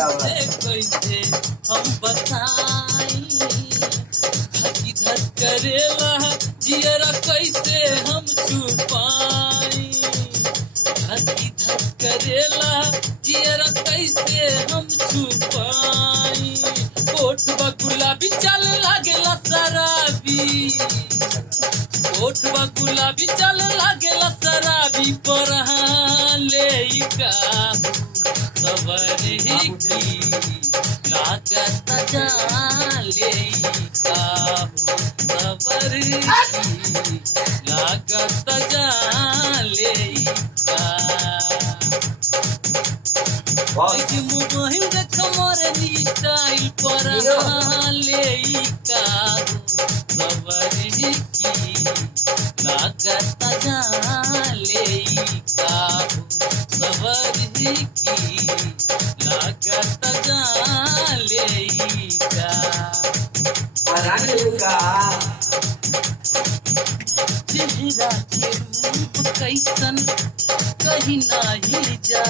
कैसे हम बताई धकी धक करेला जियरा कैसे हम छुपाई धकी धक करेला जियरा कैसे हम छुपाई ओठवा गुलाबी चल लागेला शराबी ओठवा गुलाबी चल लागेला शराबी परहाले का सवरी की लागत जाले का सवरी की लागत जाले का मोबाइल देख मोरनी स्टाइल परहाले का सवरी की लागत जाले का सवरी की लागत जाले का चेहरा के रूप कैसन कहीं नहीं जा